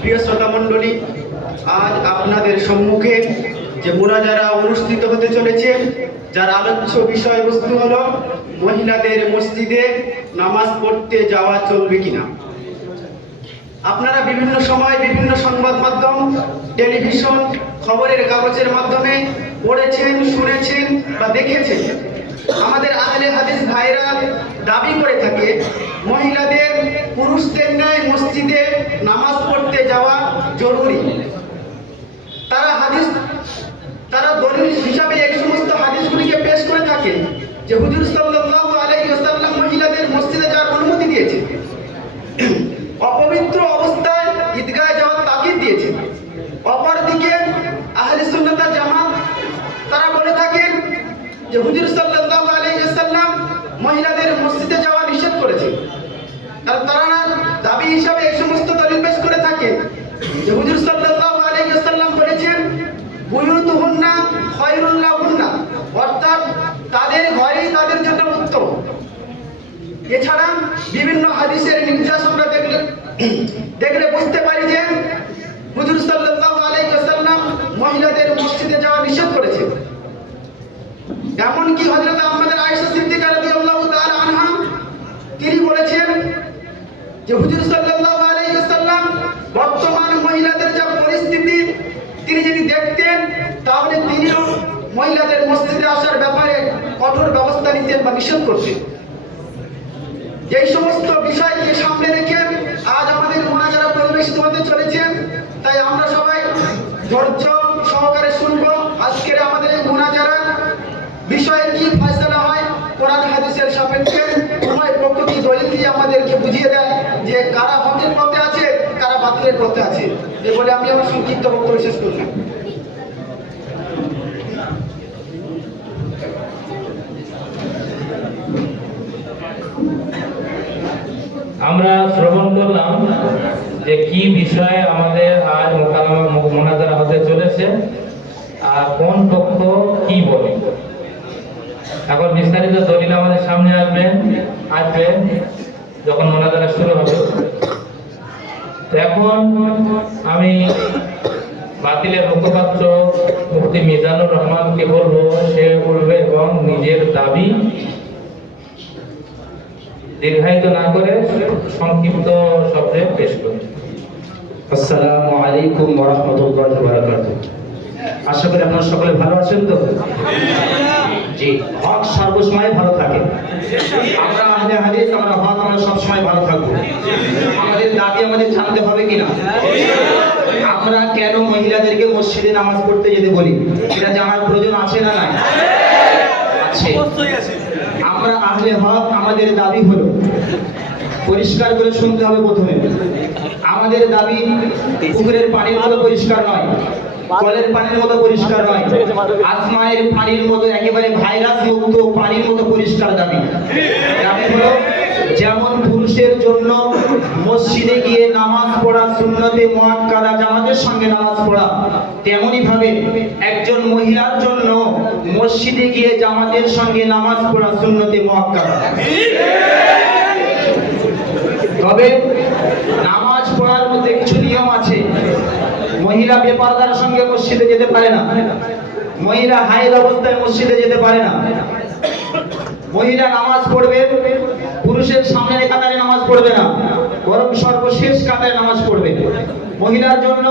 প্রিয় আপনাদের সম্মুখে যে মুনাজারা অনুষ্ঠিত হতে চলেছে, যার আলোচ্য বিষয়বস্তু হলো মহিলাদের মসজিদে নামাজ পড়তে যাওয়া চলবে কিনা। আপনারা বিভিন্ন সময় বিভিন্ন সংবাদ মাধ্যম, টেলিভিশন, খবরের কাগজের মাধ্যমে পড়েছেন, শুনেছেন বা দেখেছেন। আমাদের আহলে হাদিস ভাইরা দাবি করে থাকে, মহিলাদের পুরুষদের ন্যায় মসজিদে নামাজ পড়তে যাওয়া জরুরি। তারা হাদিস, তারা দলিল হিসাবে এই সমস্ত হাদিসগুলিকে পেশ করে থাকে যে হুজুর সাল্লাল্লাহু আলাইহি ওয়াসাল্লাম মহিলাদের মসজিদে যাওয়ার অনুমতি দিয়েছে অপবিত্র অবস্থায় ঈদগাহে যাওয়ার তাগিদ দিয়েছে অপরদিকে আহলে সুন্নাত ওয়াল জামাত তারা বলে থাকেন যে হুজুর সাল্লাল্লাহু আলাইহি ওয়াসাল্লাম মহিলাদের মসজিদে যাওয়া নিষেধ করেছে আর তারা না দাবি হিসাবে এই সমস্ত দলিল পেশ করে থাকেন যে হুজুর সাল্লাল্লাহু আলাইহি ওয়াসাল্লাম বলেছেন বুয়ুতুহুন্না খায়রুল লাহুন্না অর্থাৎ তাদের ঘরেই তাদের জন্য উত্তম এছাড়া বিভিন্ন হাদিসের নির্যাস আমরা দেখলে দেখলে বুঝতে পারি যে হুজুর সাল্লাল্লাহু আলাইহি ওয়াসাল্লাম মহিলাদের মসজিদে যাওয়া নিষেধ করেছে। এমনকি হযরত আমাদের আয়েশা সিদ্দিকা রাদিয়াল্লাহু তাআলা আনহা তিনি বলেছেন যে হুজুর সাল্লাল্লাহু আলাইহি ওয়াসাল্লাম বর্তমান মহিলাদের যা পরিস্থিতি, তিনি যদি দেখতেন, তাহলে তিনিও মহিলাদের মসজিদে আসার ব্যাপারে কঠোর ব্যবস্থা নিতেন বা নিষেধ করতেন। এই সমস্ত বিষয়কে সামনে রেখে আজ আমাদের মোনাজারা পরিবেশিত হতে চলেছে, তাই আমরা সবাই ধৈর্য সহকারে শুনব। আজকের আমাদের এই মোনাজারা বিষয়ে কি ফয়সালা হয়, কোরআন হাদিসের সাপেক্ষে উভয় প্রকৃতি দলিল দিয়ে আমাদেরকে বুঝিয়ে দেয় যে কারা হকের পথে আছে, কারা বাতিলের পথে আছে। এ বলে আমি আমার সংক্ষিপ্ত বক্তব্য শেষ করলাম আমরা শ্রবণ করলাম যে কি বিষয়ে আমাদের আজ মোকালামা হতে চলেছে আর কোন পক্ষ কি বলে। এখন বিস্তারিত দলিল আমাদের সামনে আসবেন আসবে যখন মোনাজারা শুরু হবে। এখন আমি বাতিলের মুখপাত্র মুফতি মিজানুর রহমানকে বলব, সে বলবে এবং নিজের দাবি দীর্ঘায়িত না করে সংক্ষিপ্ত শব্দে পেশ করুন। আসসালামু আলাইকুম ওয়া রাহমাতুল্লাহি ওয়া বারাকাতুহু। আশা করি আপনারা সকলে ভালো আছেন তো? জি, হক সর্বসময় ভালো থাকে। আমরা আহলে হাদিস, আমরা হক, আমরা সব সময় ভালো থাকব। আমাদের দাবি আমাদের জানতে হবে কিনা? আমরা কেন মহিলাদেরকে মসজিদে নামাজ পড়তে যেতে বলি? এটা জানার প্রয়োজন আছে না নাই? আছে। আমরা আহলে হক আমাদের দাবি হলো। পরিষ্কার করে শুনতে হবে প্রথমে। আমাদের দাবি পুকুরের পানির মতো পরিষ্কার নয়, কলের পানির মতো পরিষ্কার নয়, আসমানের পানির মতো একেবারে ভাইরাস মুক্ত পানির মতো পরিষ্কার দাবি। দাবি হলো, যেমন পুরুষের জন্য মসজিদে গিয়ে নামাজ পড়া, সুন্নতে মুআক্কাদা জামাতের সঙ্গে নামাজ পড়া তেমনি ভাবে একজন মহিলার মসজিদে গিয়ে জামাতের সঙ্গে নামাজ পড়া সুন্নতে মুআক্কাদা তবে নামাজ পড়ার মধ্যে কিছু নিয়ম আছে। মহিলা বেপরদার সঙ্গে মসজিদে যেতে পারে না। মহিলা হাইল অবস্থায় মসজিদে যেতে পারে না। মহিলা নামাজ পড়বে, পুরুষের সামনের কাতারে নামাজ পড়বে না। বরং সর্বশেষ কাতারে নামাজ পড়বে। মহিলার জন্য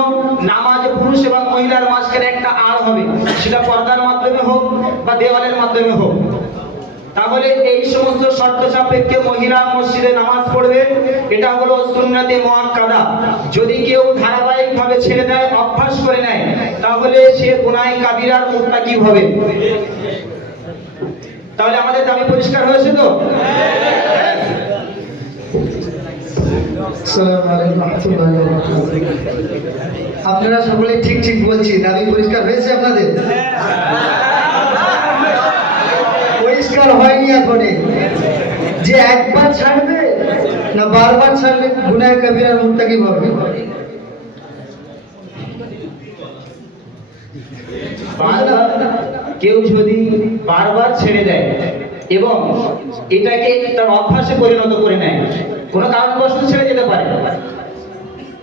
নামাজ পুরুষ এবং মহিলার মাঝখানে একটা আড় হবে। সেটা পর্দার মাধ্যমে হোক বা দেওয়ালের মাধ্যমে হোক। তাহলে এই সমস্ত শর্ত সাপেক্ষে মহিলা মসজিদে নামাজ পড়বে। এটা হলো সুন্নতে মুআক্কাদা। যদি কেউ ধারাবাহিক ভাবে ছেড়ে দেয়, অভ্যাস করে নেয়, তাহলে সে গুনায় কাবিরার মুত্তাকি হবে। তাহলে আমাদের দাবি পরিষ্কার হয়েছে তো? আপনারা সকলে ঠিক ঠিক বলছি, দাবি পরিষ্কার হয়েছে আপনাদের? পরিষ্কার হয়নি এখনে যে একবার ছাড়বে না বারবার ছাড়লে গুনায় কবিরার মুত্তাকিব হবে? বারবার কেউ যদি বারবার ছেড়ে দেয় এবং এটাকে তার অভ্যাসে পরিণত করে নেয় কোনো কারণবশত ছেড়ে যেতে পারে।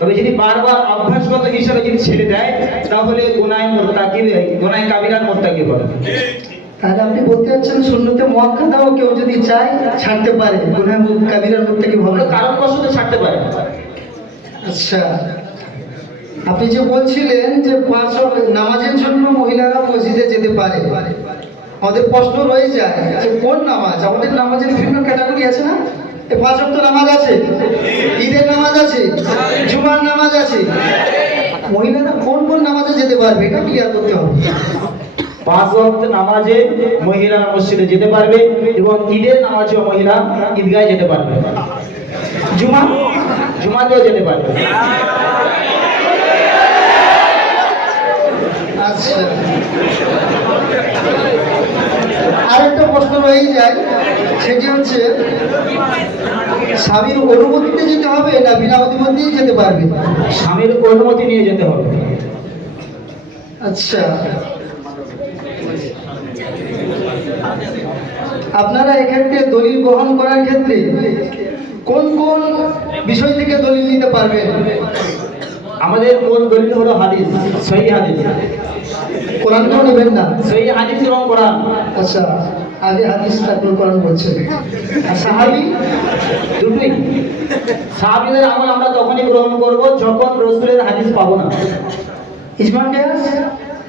তবে যদি বারবার অভ্যাসগত হিসাবে যদি ছেড়ে দেয় তাহলে গুনায় মোত্তাকি গুনায় কাবিরার মোত্তাকি হবে। তাহলে আপনি বলতে চাচ্ছেন শূন্যতে মহাখাদাও কেউ যদি চায় ছাড়তে পারে। গুনাহ কাবিরার মধ্যে হবে কারণবশত ছাড়তে পারে। আচ্ছা। আপনি যে বলছিলেন যে পাঁচ নামাজের জন্য মহিলারা মসজিদে যেতে পারে। আমাদের প্রশ্ন রয়ে যায় যে কোন নামাজ? আমাদের নামাজের বিভিন্ন ক্যাটাগরি আছে না? পাঁচ ওয়াক্ত নামাজ আছে? ঈদের নামাজ আছে? জুমার নামাজ আছে? মহিলারা কোন কোন নামাজে যেতে পারবে এটা ক্লিয়ার করতে হবে। পাঁচ ওয়াক্ত নামাজে মহিলা মসজিদে যেতে পারবে এবং ঈদের নামাজেও মহিলা ঈদগাহে যেতে পারবে। জুমা? জুমাতেও যেতে পারবে। আচ্ছা। আরেকটা প্রশ্ন রয়েই যায় সেটি হচ্ছে স্বামীর অনুমতিতে যেতে হবে না বিনা অনুমতিই যেতে পারবে? স্বামীর অনুমতি নিয়ে যেতে হবে। আচ্ছা। আপনারা এক্ষেত্রে দলিল গ্রহণ করার ক্ষেত্রে কোন কোন বিষয় থেকে দলিল নিতে পারবেন? আমাদের মূল দলিল হলো হাদিস সহি হাদিস। কোরআন কেউ নেবেন না? সহি হাদিস এবং কোরআন। আচ্ছা আগে হাদিস তারপর কোরআন বলছে আর সাহাবি? দুটোই। সাহাবীদের আমল আমরা তখনই গ্রহণ করব যখন রসুলের হাদিস পাবো না। ইসমান কেয়াস?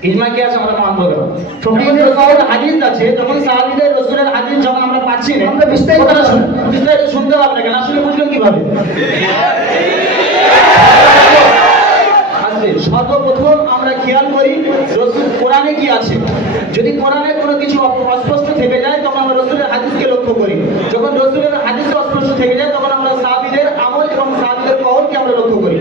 ইজমা কিয়াস আমরা মানব কেন সবগুলো যখন রসুলের হাদিস আছে যখন সাহাবীদের রসুলের হাদিস যখন আমরা পাচ্ছি না আমরা বিস্তারিত শুনতে পারবে না আসলে বুঝলেন কীভাবে? আসবে সর্বপ্রথম আমরা খেয়াল করি রসুল কোরআনে কি আছে। যদি কোরআনে কোনো কিছু অস্পষ্ট থেকে যায়, তখন আমরা রসুলের হাদিসকে লক্ষ্য করি। যখন রসুলের হাদিস অস্পষ্ট থেকে যায়, তখন আমরা সাহাবীদের আমল এবং সাহাবীদের কওলকে আমরা লক্ষ্য করি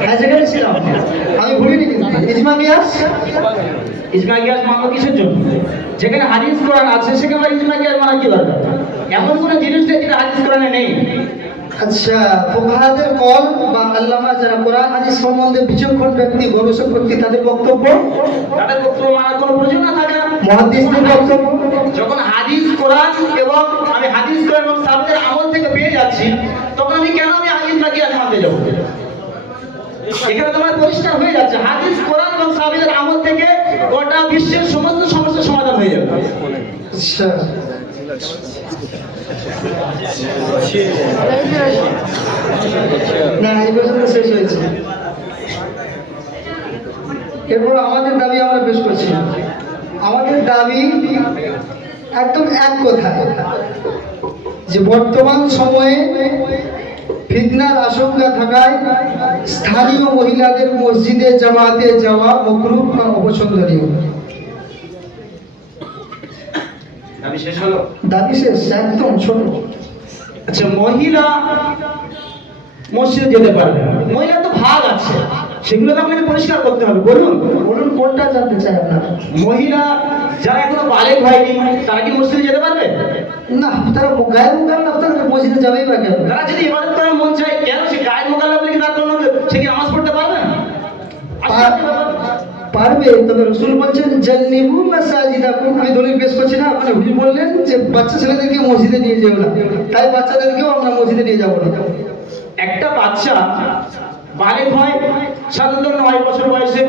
হ্যাঁ সেখানে ছিলাম আমি মানব কিসের জন্য? যেখানে হাদিস কোরআন আছে সেখানে মানা কি দরকার? এমন কোনো জিনিস নেই যেটা হাদিস কোরআনে নেই। আচ্ছা ফুকাহাদের কল বা আল্লামা যারা কোরআন হাদিস সম্বন্ধে বিচক্ষণ ব্যক্তি গবেষক ব্যক্তি তাদের বক্তব্য? তাদের বক্তব্য মানার কোনো প্রয়োজন না থাকে। মহাদিসদের বক্তব্য? যখন হাদিস কোরআন এবং আমি হাদিস কোরআন এবং সাহাবীদের আমল থেকে পেয়ে যাচ্ছি তখন আমি কেন আমি হাদিস না কিয়াস মানতে যাব? তোমার পরিষ্কার হয়ে যাচ্ছে। হাদিস, কোরআন এবং আমল থেকে গোটা বিশ্বের সমস্ত সমস্যার সমাধান হয়ে যাবে। শেষ হয়েছে। এরপর আমাদের দাবি আমরা পেশ করছি। আমাদের দাবি একদম এক কথায় যে বর্তমান সময়ে ফিতনার আশঙ্কা থাকায় স্থানীয় মহিলাদের মসজিদে জামাতে যাওয়া মকরুহ বা অপছন্দনীয়। আমি শেষ হলো? দাবি শেষ একদম ছোট। আচ্ছা মহিলা মসজিদে যেতে পারবে মহিলা তো ভাগ আছে। সেগুলো তো আপনাকে পরিষ্কার করতে হবে বলুন। কোনটা জানতে চাই আপনারা? মহিলা যারা এখনও বালেক হয়নি তারা কি মসজিদে যেতে পারবে? না তারা গায়ের না তারা মসজিদে যাবেই বা কেন? তারা যদি ইবাদত করার মন চায় কেন সে গায়ের মোকাবিলা বলে কি তার জন্য? সে কি নামাজ পড়তে পারবে? না পারবে তবে রসুল বলছেন জান্নিবু মাসাজিদাকুম। আমি দলিল পেশ করছি না আপনি হুজুর বললেন যে বাচ্চা ছেলেদেরকে মসজিদে নিয়ে যেও না। তাই বাচ্চাদেরকেও আমরা মসজিদে নিয়ে যাব না। একটা বাচ্চা বালেক হয় সাধারণত নয় বছর বয়সে।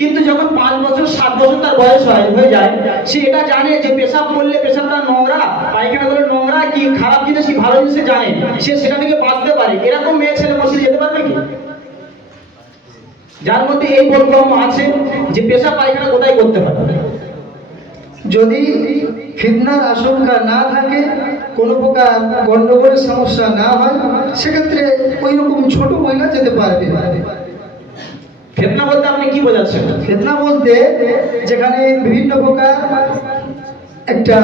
কিন্তু যখন পাঁচ বছর, সাত বছর তার বয়স হয় যায়, সে এটা জানে যে পেশাব করলে পেশাবটা নোংরা, পায়খানা করলে নোংরা, কি খারাপ জিনিস, কি ভালো জিনিস জানে। সে সেটা থেকে বাঁচতে পারে। এরকম মেয়ে ছেলে মসজিদে যেতে পারবে কি? যার মধ্যে এই পরিক্রম আছে যে পেশা পায়খানা কোথায় করতে পারবে যদি ফিতনার আশঙ্কা না থাকে, কোনো প্রকার গন্ডগোলের সমস্যা না হয়, সেক্ষেত্রে ওই রকম ছোট মহিলা যেতে পারবে ফেতনা বলতে আপনি কি বোঝাচ্ছেন ফেতনা বলতে যেখানে বিভিন্ন প্রকার একটা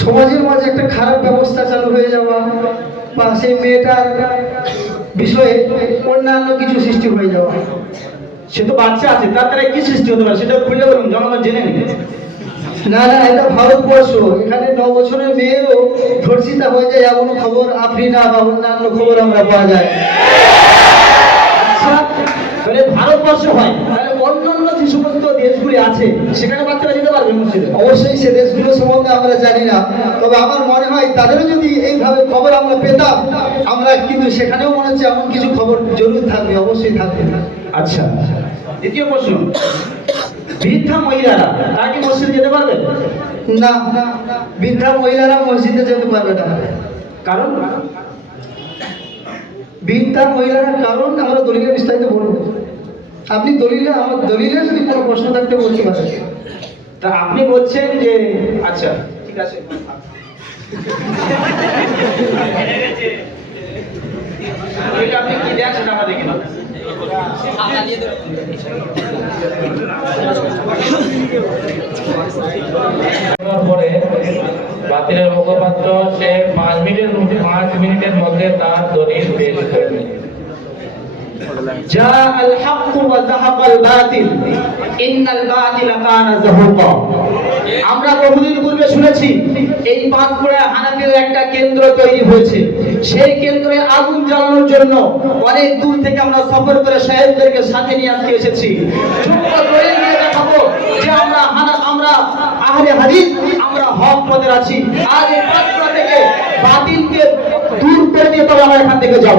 সমাজের মাঝে একটা খারাপ ব্যবস্থা চালু হয়ে যাওয়া বা সেই মেয়েটার বিষয়ে অন্যান্য কিছু সৃষ্টি হয়ে যাওয়া। সে তো বাচ্চা আছে তার দ্বারা কি সৃষ্টি হতে পারে সেটা খুলে বলুন জনগণ জেনে নিন না না এটা ভারতবর্ষ। এখানে ন বছরের মেয়েরও ধর্ষিতা হয়ে যায় এমন খবর আফ্রিকা বা অন্যান্য খবর আমরা পাওয়া যায়। ভারতবর্ষ হয়। তাহলে অন্যান্য যে সমস্ত দেশগুলি আছে সেখানে বাচ্চারা যেতে পারবে মসজিদে? অবশ্যই সে দেশগুলো সম্বন্ধে আমরা জানি না। তবে আমার মনে হয় তাদেরও যদি এইভাবে খবর আমরা পেতাম আমরা কিন্তু সেখানেও মনে হচ্ছে এমন কিছু খবর জরুর থাকবে অবশ্যই থাকবে। আচ্ছা দ্বিতীয় প্রশ্ন। বৃদ্ধা মহিলারা তারা কি মসজিদে যেতে পারবে? না বৃদ্ধা মহিলারা মসজিদে যেতে পারবে না। কারণ? বৃদ্ধা মহিলারা কারণ? আমরা দলিলে বিস্তারিত বলব। আপনি দলিলে আমার দলিলে যদি কোনো প্রশ্ন থাকতে বলতে পারেন। তা আপনি বলছেন যে আচ্ছা ঠিক আছে এটা আপনি পরে বাতিলের মুখপাত্র, সে পাঁচ মিনিটের পাঁচ মিনিটের মধ্যে তার দলিল পেশ আমরা বহুদিন পূর্বে শুনেছি, এই পাঁচপুরা হানাফির একটা কেন্দ্র তৈরি হয়েছে। সেই কেন্দ্রে আগুন জ্বালানোর জন্য অনেক দূর থেকে আমরা সফর করে সাহেবদেরকে সাথে নিয়ে আসতে এসেছি। আমরা হক পদের আছি। আর এই পাঁচ থেকে বাতিলকে দূর করে দিয়ে তবে আমরা এখান থেকে যাব।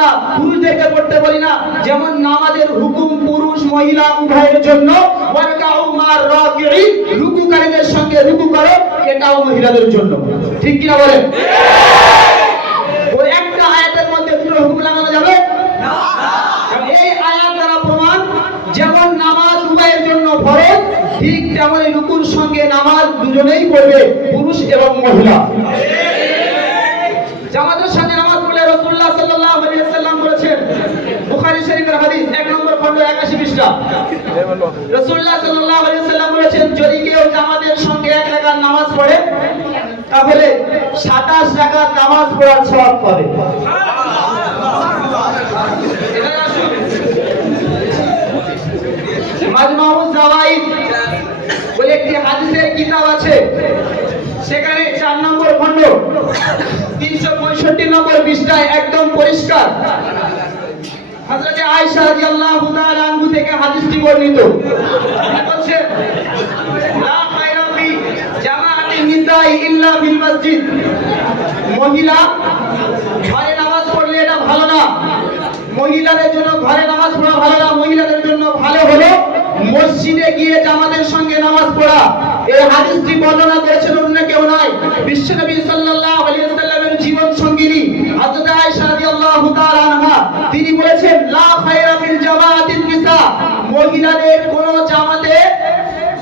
আমরা পুরুষদেরকে পড়তে বলি না। যেমন নামাজের হুকুম পুরুষ মহিলা উভয়ের জন্য রুকুকারীদের সঙ্গে রুকু করো এটাও মহিলাদের জন্য। ঠিক কিনা বলেন? ওই একটা আয়াতের মধ্যে পুরো হুকুম লাগানো যাবে? এই আয়াত দ্বারা প্রমাণ যেমন নামাজ উভয়ের জন্য ফরজ ঠিক রুকুর সঙ্গে নামাজ দুজনেই পড়বে পুরুষ এবং মহিলা। জামাতের সাথে নামাজ পড়লে রাসূলুল্লাহ সাল্লাল্লাহু আলাইহি ওয়াসাল্লাম বলেছেন বুখারী শরীফের হাদিস, এক নম্বর খণ্ড 81 পৃষ্ঠা। রাসূলুল্লাহ সাল্লাল্লাহু আলাইহি ওয়াসাল্লাম বলেছেন, যদি কেউ জামাতের সঙ্গে এক রাকাত নামাজ পড়ে, তাহলে 27 রাকাত নামাজ পড়ার সওয়াব পাবে। মাজমাউজ জাওয়াইদ বলে একটি হাদিসের কিতাব আছে, সেখানে চার নম্বর খণ্ড, তিনশো পঁয়ষট্টি নম্বর পৃষ্ঠায় একদম পরিষ্কার। আয়েশা রাদিয়াল্লাহু তাআলা আনহু থেকে হাদিসটি বর্ণিত। বলছে, লা খায়রা ফি জামাআতি ইল্লা ফিল মসজিদ। মহিলা, ঘরে নামাজ পড়লে এটা ভালো না। মহিলাদের জন্য ঘরে নামাজ পড়া ভালো না। মহিলাদের জন্য ভালো হলো মসজিদে গিয়ে জামাতের সঙ্গে নামাজ পড়া। এই হাদিসটি বর্ণনা করেছেন অন্য কেউ নয়। বিশ্বনবী সাল্লাল্লাহু আলাইহি ওয়াসাল্লামের জীবন আনহা, তিনি বলেছেন মহিলাদের কোন জামাতে,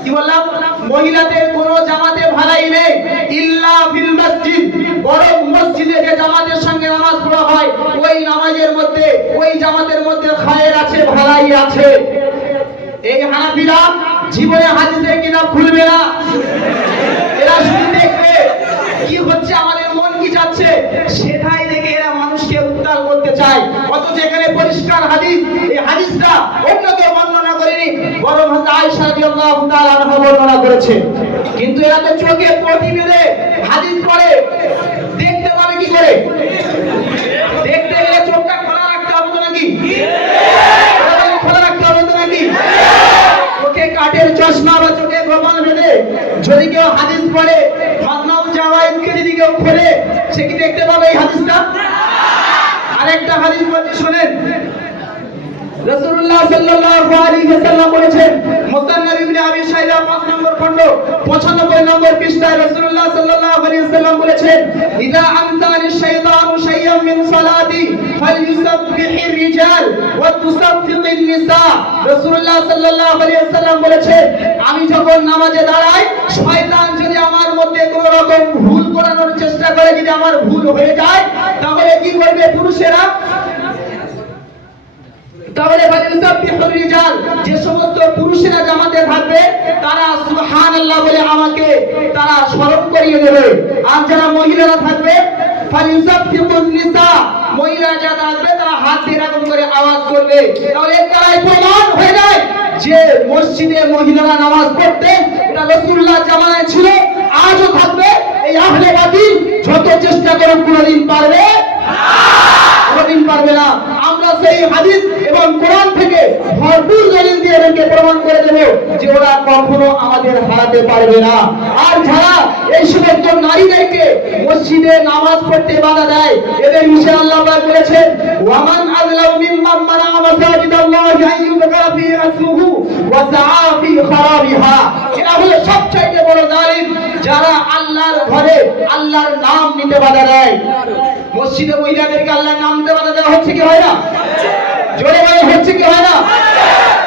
কি বললাম? মহিলাদের কোন জামাতে ভালাই নেই, ইল্লা ফিল মসজিদ, বরং মসজিদে যে জামাতের সঙ্গে নামাজ পড়া হয়, ওই নামাজের মধ্যে, ওই জামাতের মধ্যে খায়ের আছে, ভালাই আছে। এই হানাফিরা জীবনে হাদিসের কিতাব খুলবে না। এরা শুধু দেখবে কি হচ্ছে আমাদের যাচ্ছে সেটাই দেখে এরা মানুষকে উত্তাল করতে চায়। অথচ এখানে পরিষ্কার হাদিস, এই হাদিসটা অন্য কেউ বর্ণনা করেনি, বরং আয়েশা রাদিয়াল্লাহু তাআলা বর্ণনা করেছে। কিন্তু এরা তো চোখে পটি বেঁধে হাদিস পড়ে। দেখতে পাবে কি করে? দেখতে গেলে চোখটা খোলা রাখতে হবে তো নাকি? খোলা রাখতে হবে চোখে কাঠের চশমা বা চোখে গোপাল বেঁধে যদি কেউ হাদিস পড়ে মাতনাউ জাওয়াইদকে যদি খোলে সে কি দেখতে পাবে এই হাদিসটা? আরেকটা হাদিস বলছি শোনেন। রাসূলুল্লাহ সাল্লাল্লাহু আলাইহি ওয়াসাল্লাম বলেছেন মুসান্নাদ ইবনে আবি শাইবা 5 নম্বর খণ্ড 95 নম্বর পৃষ্ঠায় রাসূলুল্লাহ সাল্লাল্লাহু আলাইহি ওয়াসাল্লাম বলেছেন, ইদা আমসানি শাইতানু শাইয়াম মিন সালাতি ফালইউসাব্বিহির রিজাল ওয়া তুসাফফিকিন নিসা। রাসূলুল্লাহ সাল্লাল্লাহু আলাইহি ওয়াসাল্লাম বলেছেন, আমি যখন নামাজে দাঁড়াই, শয়তান যদি আমার মধ্যে কোন রকম ভুল করানোর চেষ্টা করে, যদি আমার ভুল হয়ে যায়, তাহলে কি করবে পুরুষেরা? তাহলে রিজাল, যে সমস্ত পুরুষেরা জামাতে থাকবে, তারা সুবহানাল্লাহ বলে আমাকে তারা স্মরণ করিয়ে দেবে। আর যারা মহিলারা থাকবে মহিলা যারা থাকবে, তারা হাত দিয়ে করে আওয়াজ করবে। তাহলে দ্বারাই প্রমাণ হয়ে যায় যে মসজিদে মহিলারা নামাজ পড়তে, এটা রাসূলুল্লাহ জামানায় ছিল, আজও থাকবে, এই আহলে বাতিল যত চেষ্টা করুক কোনোদিন পারবে কোনদিন পারবে না। সেই হাদিস এবং কোরআন থেকে ভরপুর দলিল দিয়ে এদেরকে প্রমাণ করে দেব যে ওরা কখনো আমাদের হারাতে পারবে না। আর যারা এই সমস্ত নারীদেরকে মসজিদে নামাজ পড়তে বাধা দেয়, এদের বিষয়ে আল্লাহ পাক বলেছেন, ওয়ামান আযলাম মিম্মান মানা মাসাজিদ আল্লাহি আন ফি ইসমুহু ওয়া সাআ ফি খারাবিহা। এরা হলো সবচেয়ে বড় জালিম যারা আল্লাহর ঘরে আল্লাহর নাম নিতে বাধা দেয়। মসজিদে মহিলাদেরকে আল্লাহর নাম নিতে বাধা দেওয়া হচ্ছে কি হয় না? জোরে বলে হচ্ছে কি হয় না?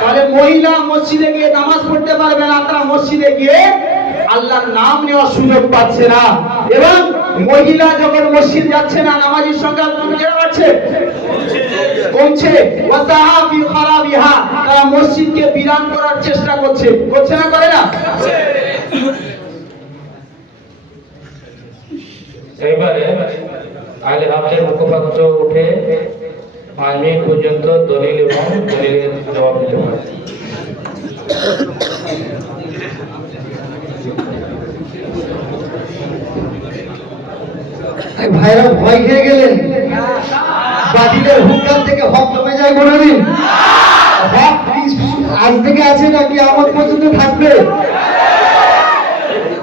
তাহলে মহিলা মসজিদে গিয়ে নামাজ পড়তে পারবে না, তারা মসজিদে গিয়ে আল্লাহর নাম নেওয়ার সুযোগ পাচ্ছে না। এবং মহিলা যখন মসজিদ যাচ্ছে না, নামাজের সংখ্যা কমে যাচ্ছে কমছে। ওয়াসাহা ফি খারাবিহা, তারা মসজিদকে বিরান করার চেষ্টা করছে। করছে না, করে না? এবারে আলে হাফের মুখপাত্র উঠে মিনিট পর্যন্ত দলিল এবং দলিলের জবাব দিতে পারে ভাইরা ভয় খেয়ে গেলেন? বাতিলের থেকে হক কমে যায় কোনোদিন? হক আজ থেকে আছে নাকি? আমার পর্যন্ত থাকবে?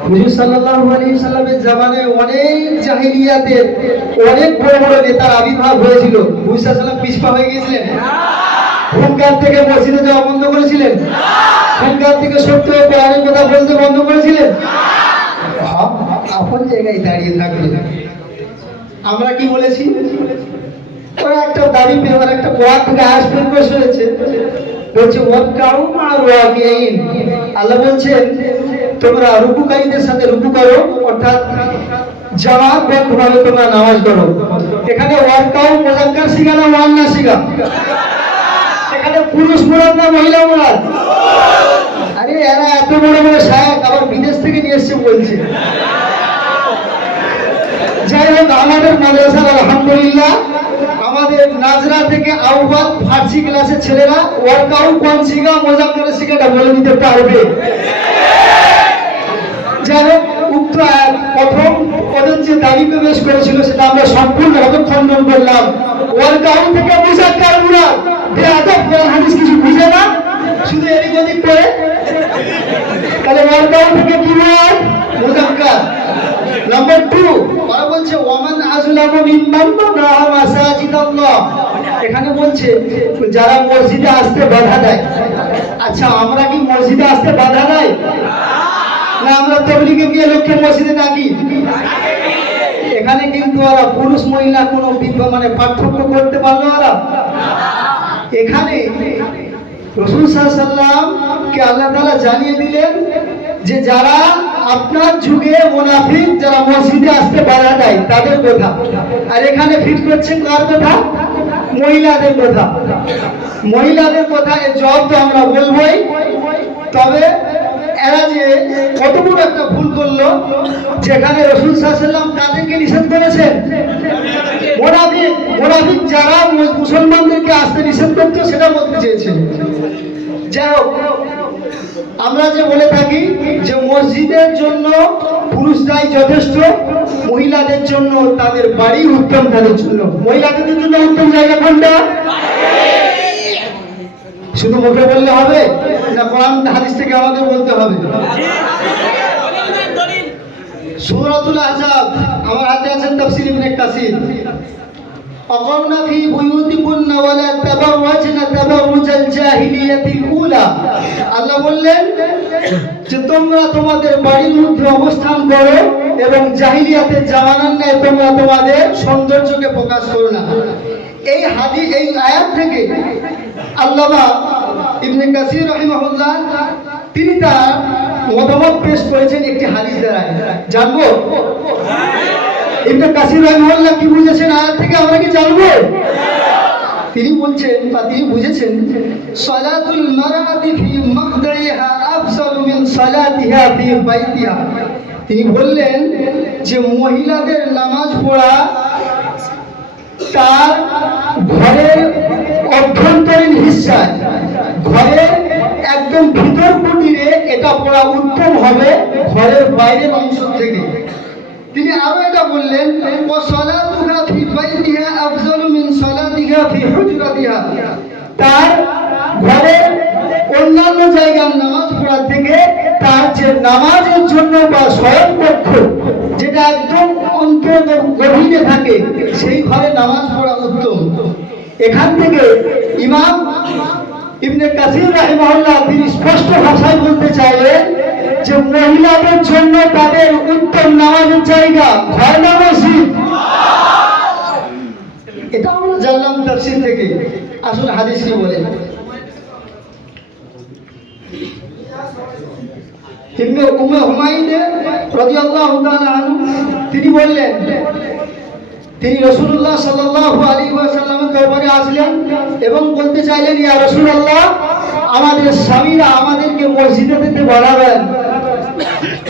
হুজুর সাল্লাল্লাহু আলাইহি সাল্লামের জামানায় অনেক জাহিলিয়াতের অনেক বড় বড় নেতার আবির্ভাব হয়েছিল। পিছপা হয়ে গিয়েছিলেন। হুঙ্কার থেকে মসজিদে যাওয়া করেছিলেন। হুঙ্কার থেকে সত্য কোরআনের বলতে বন্ধ করেছিলেন। আপন জায়গায় দাঁড়িয়ে থাকবে। আমরা কি বলেছি? ওরা একটা দাবি পেয়ে, ওরা একটা কোরআন থেকে আয়াত বের করে শুনেছে বলছে ওয়াক কাউ মা রাকিইন আল্লাহ বলছেন তোমরা রুকুকারীদের সাথে রুকু করো, অর্থাৎ বন্ধভাবে তোমরা নামাজ করো এখানে ওয়াক কাউ মোজাক্কার শিখা না ওয়ান না শিখা? এখানে পুরুষ মোরাদ না মহিলা আরে এরা এত বড় বড় সাহেব আবার বিদেশ থেকে নিয়ে এসছে বলছে। যাই হোক, আমাদের মাদ্রাসার আলহামদুলিল্লাহ আমাদের নাজরা থেকে আহ্বান ফার্সি ক্লাসের ছেলেরা ওয়ার্কআউট কোন শিখা মজা করে শিখাটা বলে দিতে পারবে। যাই উক্ত প্রথম ওদের যে দাবি প্রবেশ করেছিল সেটা আমরা সম্পূর্ণভাবে খণ্ডন করলাম। ওয়ার্কআউট থেকে মুসাক্কার মুরাদ। বেআদব কোরআন হাদিস কিছু বুঝে না। শুধু এদিক ওদিক করে। তাহলে ওয়ার্কআউট থেকে কি হয় মুজাক্কার নাম্বার টু ওরা বলছে ওমান আজলামু মিম্মান মানা মাসাজিদাল্লাহ এখানে বলছে, যারা মসজিদে আসতে বাধা দেয়। আচ্ছা আমরা কি মসজিদে আসতে বাধা দেয়? না, আমরা তবলিগে গিয়ে লোককে মসজিদে ডাকি। এখানে কিন্তু ওরা পুরুষ, মহিলা কোনো মানে পার্থক্য করতে পারল ওরা। এখানে রসুল সাল্লাম কে আল্লাহ তাআলা জানিয়ে দিলেন যে যারা আপনার যুগে মুনাফিক যারা মসজিদে আসতে বাধা দেয় তাদের কথা। আর এখানে ফিট করছেন কার কথা? মহিলাদের কথা। মহিলাদের কথা এর জবাব তো আমরা বলবোই। তবে এরা যে কত বড় একটা ভুল করল, যেখানে রসুল সাল্লাম তাদেরকে নিষেধ করেছেন। মোনাফিক মোনাফিক যারা মুসলমানদেরকে আসতে নিষেধ করছে সেটা বলতে চেয়েছেন যাই হোক আমরা যে বলে থাকি যে মসজিদের জন্য পুরুষরাই যথেষ্ট, মহিলাদের জন্য তাদের বাড়ি উত্তম তাদের জন্য। মহিলাদের জন্য উত্তম জায়গা কোনটা? শুধু মুখে বললে হবে না কোরআন হাদিস থেকে আমাদের বলতে হবে? সূরাতুল আজাদ আমার হাতে আছেন তাফসীর ইবনে কাসির। أقمن في بيوتكن ولا تبرجن تبرج الجاهلية الأولى আল্লাহ বললেন যে তোমরা তোমাদের বাড়ির মধ্যে অবস্থান করো এবং জাহিলিয়াতের জামানার ন্যায় তোমরা তোমাদের সৌন্দর্যকে প্রকাশ করো না এই হাদি এই আয়াত থেকে আল্লামা ইবনে কাসির রহিমাহুল্লাহ তিনি তার মতামত পেশ করেছেন একটি হাদিস দ্বারায় জানবো ইবনে কাসির রহিমাহুল্লাহ কি বুঝেছেন? আয়াত থেকে আমরা কি জানব? তিনি বলছেন বা তিনি বুঝেছেন, সালাতুল মারাতি ফি মাকদাইহা আফসালু মিন সালাতিহা ফি বাইতিহা। তিনি বললেন যে মহিলাদের নামাজ পড়া তার ঘরের অভ্যন্তরীণ হিস্সায়, ঘরের একদম ভিতর কুটিরে এটা পড়া উত্তম হবে ঘরের বাইরের অংশ থেকে। তিনি আরও এটা বললেন, ও সালাতুহা ফি বাইতিহা আফজালু মিন সালাতিহা ফি হুজরাতিহা। তার ঘরের অন্যান্য জায়গার নামাজ পড়ার থেকে তার যে নামাজের জন্য বা স্বয়ং পক্ষ যেটা একদম অন্তর গভীরে থাকে, সেই ঘরে নামাজ পড়া উত্তম। এখান থেকে ইমাম ইবনে কাসির রাহিমাহুল্লাহ তিনি স্পষ্ট ভাষায় বলতে চাইলেন যে মহিলাদের জন্য তাদের উত্তম নামাজের জায়গা, ঘর না মসজিদ? এটা আমরা জানলাম তাফসির থেকে। আসলে হাদিস কি বলে। ইবনে হুমায়ুন রাদিয়াল্লাহু তাআলা আনহু, তিনি বললেন, তিনি রসুল্লাহ সাল্লাল্লাহু আলাইহি ওয়াসাল্লামের দরবারে আসলেন এবং বলতে চাইলেন, ইয়া রাসূলুল্লাহ, আমাদের স্বামীরা আমাদেরকে মসজিদে যেতে বাধা দেন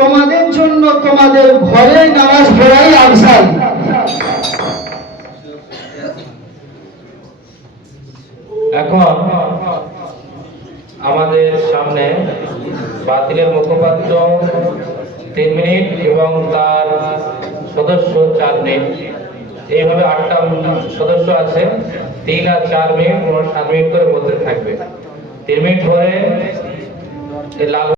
তোমাদের জন্য তোমাদের ঘরে নামাজ পড়াই আফজাল। এখন আমাদের সামনে বাতিলের মুখপাত্র তিন মিনিট এবং তার সদস্য চার মিনিট। এইভাবে আটটা সদস্য আছে, তিন আর চার মিনিট সাত মিনিট করে বলতে থাকবে। তিন মিনিট পরে লাল